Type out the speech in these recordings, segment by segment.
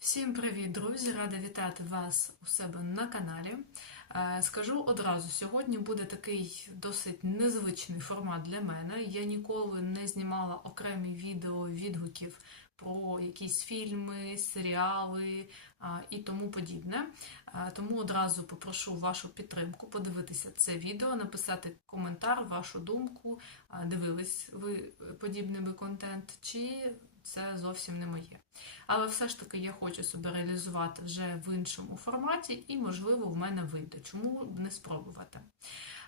Всім привіт, друзі! Рада вітати вас у себе на каналі. Е, Скажу одразу, сьогодні буде такий досить незвичний формат для мене. Я ніколи не знімала окремі відео відгуків про якісь фільми, серіали і тому подібне. Е, Тому одразу попрошу вашу підтримку подивитися це відео, написати коментар, вашу думку, дивились ви подібний контент, чи це зовсім не моє. Але все ж таки я хочу себе реалізувати вже в іншому форматі, і, можливо, в мене вийде. Чому б не спробувати?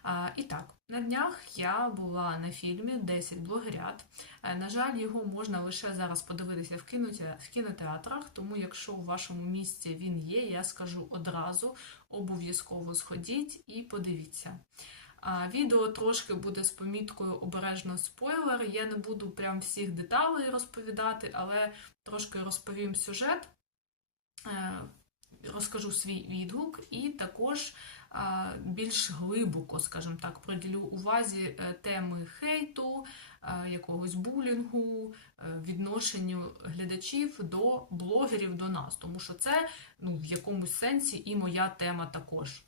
А, і так, на днях я була на фільмі «10 блогерят. Е, На жаль, його можна лише зараз подивитися в, кіноте- в кінотеатрах, тому якщо у вашому місті він є, я скажу одразу, обов'язково сходіть і подивіться. Відео трошки буде з поміткою обережно спойлер. Я не буду прям всіх деталей розповідати, але трошки розповім сюжет, е, розкажу свій відгук і також більш глибоко, скажімо так, приділю увазі е, теми хейту, е, якогось булінгу, відношенню глядачів до блогерів до нас, тому що це ну, в якомусь сенсі і моя тема також.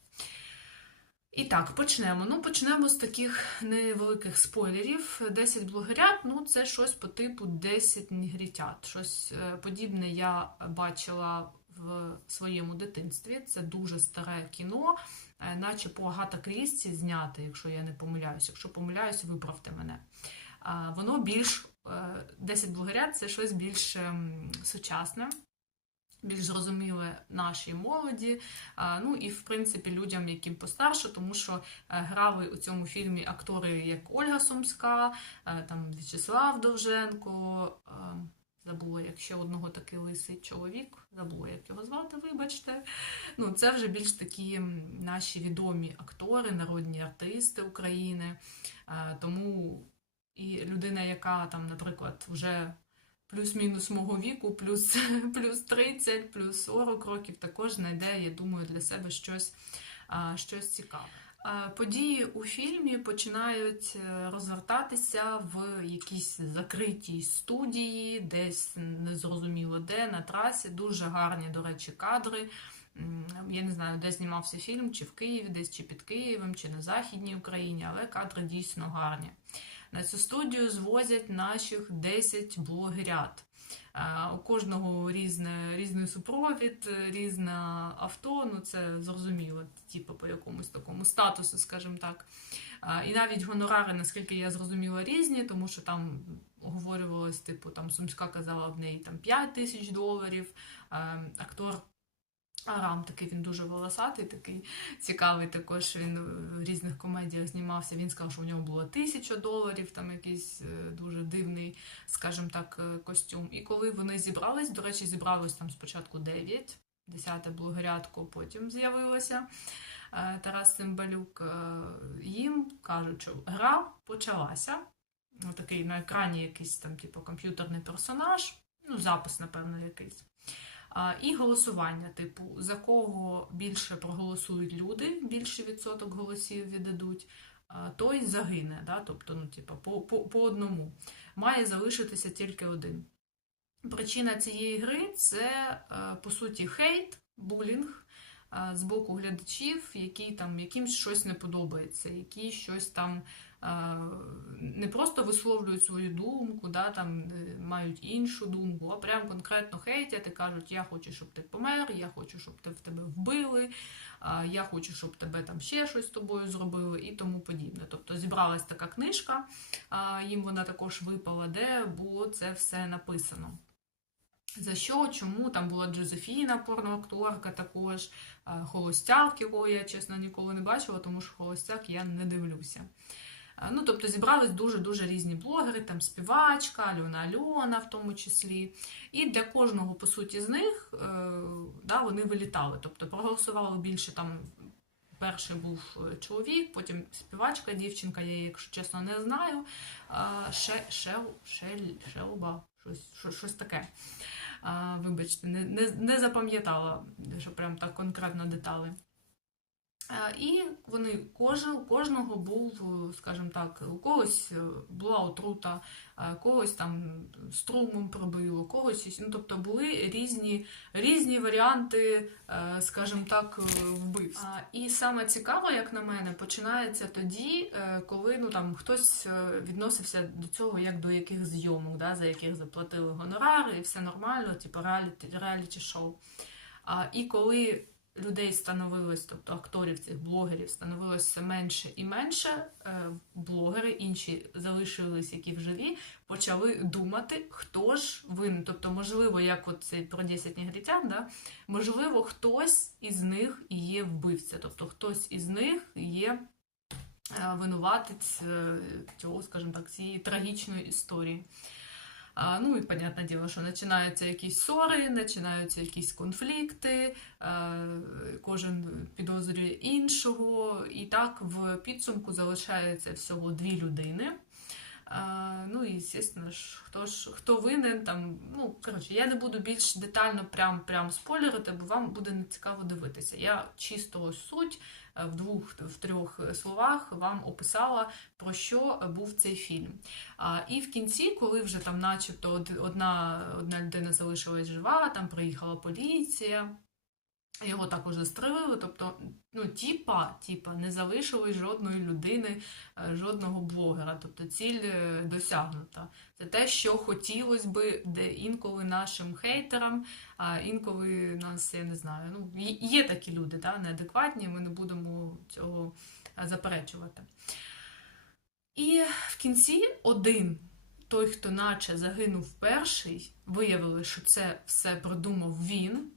І так, почнемо. Ну, почнемо з таких невеликих спойлерів. 10 блогерят, ну, це щось по типу 10 нігрітят. Щось е, подібне я бачила в своєму дитинстві. Це дуже старе кіно, е, наче по Агата Крісті зняти, якщо я не помиляюсь. Якщо помиляюсь, виправте мене. Воно більш е, 10 блогерят це щось більш ем, сучасне більш зрозуміле нашій молоді, ну і в принципі людям, яким постарше, тому що е, грали у цьому фільмі актори як Ольга Сумська, е, там В'ячеслав Довженко. е, Забула, як ще одного такий лисий чоловік, забула, як його звати, вибачте. Ну, це вже більш такі наші відомі актори, народні артисти України. Тому і людина, яка там, наприклад, вже плюс-мінус мого віку, плюс, плюс 30, плюс 40 років, також знайде, я думаю, для себе щось, щось цікаве. Події у фільмі починають е, розвертатися в якійсь закритій студії, десь незрозуміло де, на трасі. Дуже гарні, до речі, кадри. Я не знаю, де знімався фільм, чи в Києві, десь чи під Києвом, чи на Західній Україні, але кадри дійсно гарні. На цю студію звозять наших 10 блогерят. Е, У кожного різне, різний супровід, е, різне авто, ну це зрозуміло, типу по якомусь такому статусу, скажімо так. Е, І навіть гонорари, наскільки я зрозуміла, різні, тому що там оговорювалось, типу, там Сумська казала в неї там 5 тисяч доларів, е, актор Арам такий він дуже волосатий, такий цікавий. Також він в різних комедіях знімався. Він сказав, що у нього було тисяча доларів, там якийсь е, дуже дивний, скажімо так, е, костюм. І коли вони зібрались, до речі, зібралось там спочатку 9, 10 блогерятку, потім з'явилося е, Тарас Цимбалюк. е, Їм кажуть, що гра почалася. Ну, Такий на екрані якийсь там, типу, комп'ютерний персонаж, ну, запис, напевно, якийсь. І голосування, типу, за кого більше проголосують люди, більший відсоток голосів віддадуть, той загине. Да? Тобто, ну, типу, по, по, по одному. Має залишитися тільки один. Причина цієї гри це, е, по суті, хейт, булінг з боку глядачів, які там якимсь щось не подобається, які щось там не просто висловлюють свою думку, да, там е, мають іншу думку, а прям конкретно хейтять і кажуть, я хочу, щоб ти помер, я хочу, щоб те- в тебе вбили, я хочу, щоб тебе там ще щось з тобою зробили і тому подібне. Тобто зібралась така книжка, їм вона також випала, де було це все написано. За що, чому там була Джозефіна, порноакторка також, Холостяк, якого я, чесно, ніколи не бачила, тому що Холостяк я не дивлюся. Е, Ну, тобто зібрались дуже-дуже різні блогери, там співачка, Альона Альона в тому числі. І для кожного, по суті, з них е, да, вони вилітали. Тобто проголосувало більше там. Перший був е, чоловік, потім співачка, дівчинка, я її, якщо чесно, не знаю. Ше, шел, шель, шелба, щось, щось, щось таке. Вибачте, не, не, не запам'ятала, що прям так конкретно детали. І вони кожен, кожного був, е, скажімо так, у когось е, була отрута, е, когось там струмом пробило, когось, ну тобто були різні, різні варіанти, скажімо так, вбивств. І саме цікаво, як на мене, починається тоді, коли ну там хтось відносився до цього як до яких зйомок, да, за яких заплатили гонорари, і все нормально, типу реаліті, реаліті І коли людей становилось, тобто акторів цих блогерів, становилось все менше і менше, е, блогери інші залишились, які в живі, почали думати, хто ж винен. Тобто, можливо, як от про 10 негритян, да? можливо, хтось із них є вбивця, тобто хтось із них є е, винуватець е, цього, скажімо так, цієї трагічної історії. Ну і понятне діло, що починаються якісь ссори, починаються якісь конфлікти, е, кожен підозрює іншого, і так в підсумку залишається всього дві людини. Ну і, звісно ж, хто ж хто винен там. Ну, коротше, я не буду більш детально прям, прям спойлерити, бо вам буде нецікаво дивитися. Я чисто суть е, в двох в трьох словах вам описала про що був цей фільм. А, і в кінці, коли вже там, начебто, одна, одна людина залишилась жива, там приїхала поліція. Його також застрелили, тобто, ну, тіпа, тіпа, не залишили жодної людини, е, жодного блогера. Тобто ціль е, досягнута. Це те, що хотілося би де інколи нашим хейтерам, а інколи нас, я не знаю, ну, є- такі люди, да, неадекватні, ми не будемо цього е, заперечувати. І в кінці один, той, хто наче загинув перший, виявили, що це все продумав він.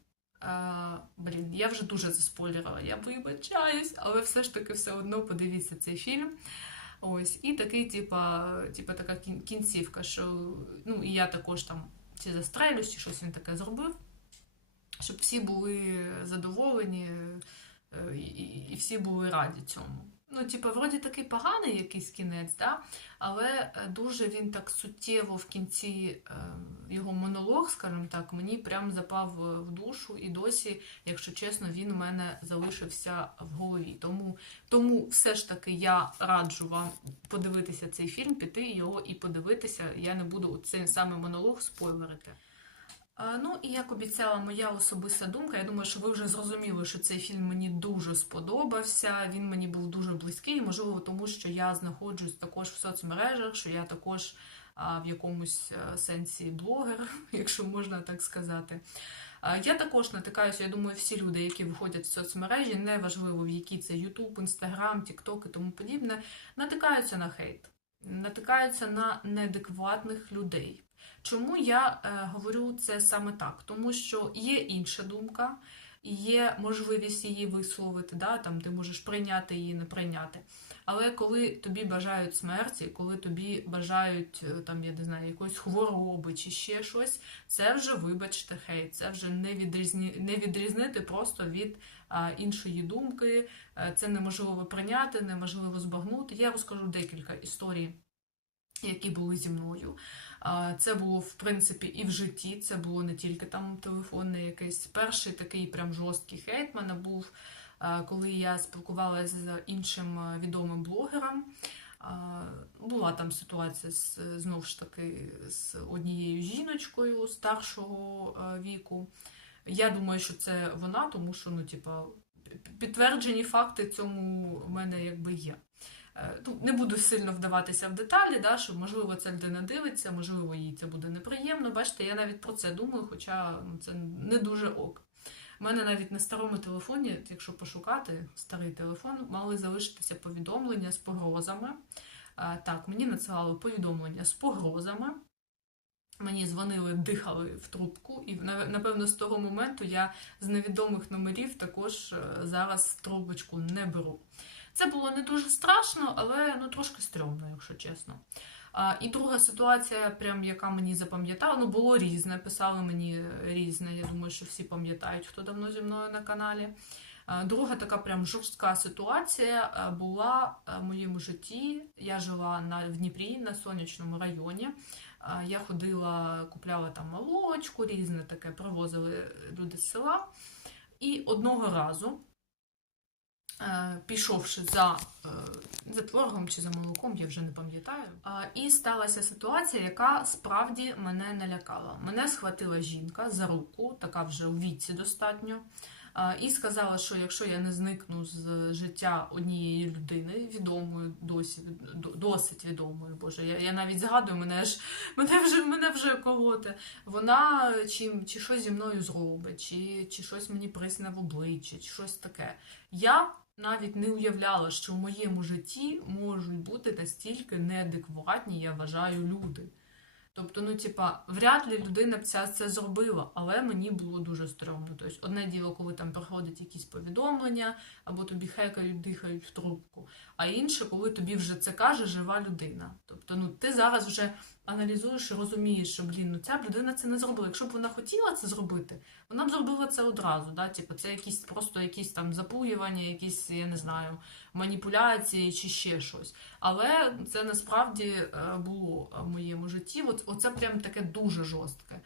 Блін, я вже дуже заспойлерила, я вибачаюсь, але все ж таки все одно подивіться цей фільм. Ось, і такий, типа, типа така кінцівка, що ну, і я також там чи застрелюсь, чи щось він таке зробив, щоб всі були задоволені е, і, і, і всі були раді цьому. Ну, типа, вроді такий поганий якийсь кінець, да? але е, дуже він так суттєво в кінці е, його монолог, скажімо так, мені прям запав е, в душу, і досі, якщо чесно, він у мене залишився в голові. Тому, тому все ж таки я раджу вам подивитися цей фільм, піти його і подивитися. Я не буду цей саме монолог спойлерити. Ну і як обіцяла моя особиста думка, я думаю, що ви вже зрозуміли, що цей фільм мені дуже сподобався. Він мені був дуже близький, можливо, тому що я знаходжусь також в соцмережах, що я також в якомусь сенсі блогер, якщо можна так сказати. Я також натикаюся, я думаю, всі люди, які виходять в соцмережі, неважливо в які це YouTube, Instagram, TikTok і тому подібне, натикаються на хейт, натикаються на неадекватних людей. Чому я е, говорю це саме так? Тому що є інша думка, є можливість її висловити, да? там, ти можеш прийняти її, не прийняти. Але коли тобі бажають смерті, коли тобі бажають е, там, я не знаю, якоїсь хвороби чи ще щось, це вже, вибачте, хейт, це вже не, відрізні, не відрізнити просто від а, іншої думки. Е, Це неможливо прийняти, неможливо збагнути. Я розкажу декілька історій, які були зі мною. Це було в принципі і в житті, це було не тільки там телефонне якийсь. Перший такий прям жорсткий хейт мене був, коли я спілкувалася з іншим відомим блогером. Була там ситуація з знову ж таки з однією жіночкою старшого віку. Я думаю, що це вона, тому що ну, типа, підтверджені факти цьому в мене якби є. Е, ну, не буду сильно вдаватися в деталі, да, що можливо ця людина дивиться, можливо, їй це буде неприємно. Бачите, я навіть про це думаю, хоча ну, це не дуже ок. У мене навіть на старому телефоні, якщо пошукати старий телефон, мали залишитися повідомлення з погрозами. Е, Так, мені надсилали повідомлення з погрозами. Мені дзвонили, дихали в трубку, і напевно з того моменту я з невідомих номерів також е, зараз трубочку не беру. Це було не дуже страшно, але ну трошки стрьомно, якщо чесно. І друга ситуація, прям яка мені запам'ятала, ну було різне, писали мені різне. Я думаю, що всі пам'ятають, хто давно зі мною на каналі. Друга така прям жорстка ситуація була в моєму житті. Я жила на, в Дніпрі на сонячному районі. Я ходила, купляла там молочку, різне таке, привозили люди з села. І одного разу пішовши за, е, за творогом чи за молоком, я вже не пам'ятаю. І сталася ситуація, яка справді мене налякала. Мене схватила жінка за руку, така вже у віці достатньо. І сказала, що якщо я не зникну з життя однієї людини, відомої, досі досить відомої, боже, я, я навіть згадую, мене ж мене вже мене вже колоте. Вона чи, чи щось зі мною зробить, чи, чи щось мені присне в обличчя, чи щось таке. Я навіть не уявляла, що в моєму житті можуть бути настільки неадекватні, я вважаю, люди. Тобто, ну, типа, вряд ли людина б ця це зробила, але мені було дуже стрьомно. Тобто, одне діло, коли там приходять якісь повідомлення, або тобі хекають, дихають в трубку, а інше, коли тобі вже це каже жива людина. Тобто, ну ти зараз вже аналізуєш і розумієш, що блін, ну ця людина це не зробила. Якщо б вона хотіла це зробити, вона б зробила це одразу. Да? Типу, це якісь просто якісь там запуювання, якісь, я не знаю, маніпуляції чи ще щось. Але це насправді е, було в моєму житті. От, оце прям таке дуже жорстке.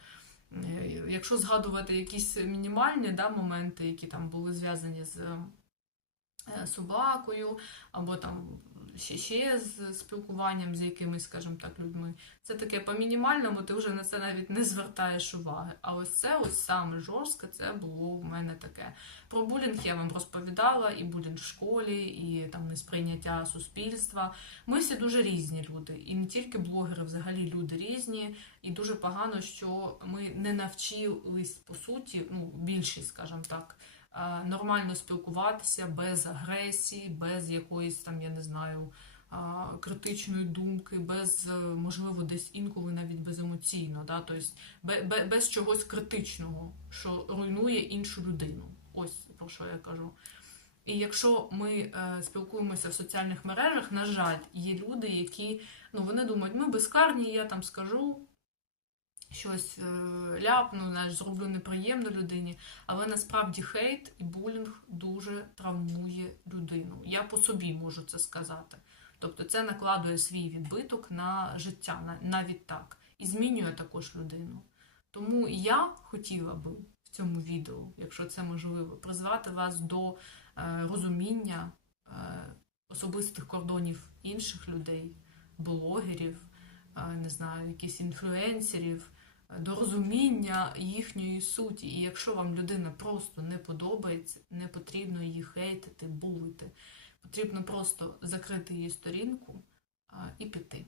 Е, Якщо згадувати якісь мінімальні да, моменти, які там були зв'язані з е, собакою, або там ще, ще з спілкуванням з якимись, скажімо так, людьми, це таке по мінімальному, ти вже на це навіть не звертаєш уваги. А ось це ось саме жорстке, це було в мене таке. Про булінг я вам розповідала, і булінг в школі, і там несприйняття суспільства. Ми всі дуже різні люди, і не тільки блогери, взагалі люди різні. І дуже погано, що ми не навчились по суті, ну більшість, скажімо так, нормально спілкуватися без агресії, без якоїсь там, я не знаю. Критичної думки, без е, можливо, десь інколи навіть беземоційно, да? тобто бе- бе- без чогось критичного, що руйнує іншу людину. Ось про що я кажу. І якщо ми е, спілкуємося в соціальних мережах, на жаль, є люди, які ну, вони думають, ми безкарні, я там скажу щось е, ляпну, знаєш, зроблю неприємно людині, але насправді хейт і булінг дуже травмує людину. Я по собі можу це сказати. Тобто це накладує свій відбиток на життя, на- навіть так, і змінює також людину. Тому я хотіла би в цьому відео, якщо це можливо, призвати вас до е, розуміння е, особистих кордонів інших людей, блогерів, не знаю, якихось інфлюенсерів, до розуміння їхньої суті. І якщо вам людина просто не подобається, не потрібно її хейтити, булити. Потрібно просто закрити її сторінку і піти.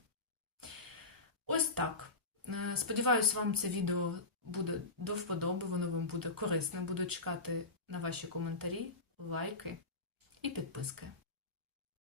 Ось так. Е, Сподіваюсь, вам це відео буде до вподоби, воно вам буде корисне. Буду чекати на ваші коментарі, лайки і підписки.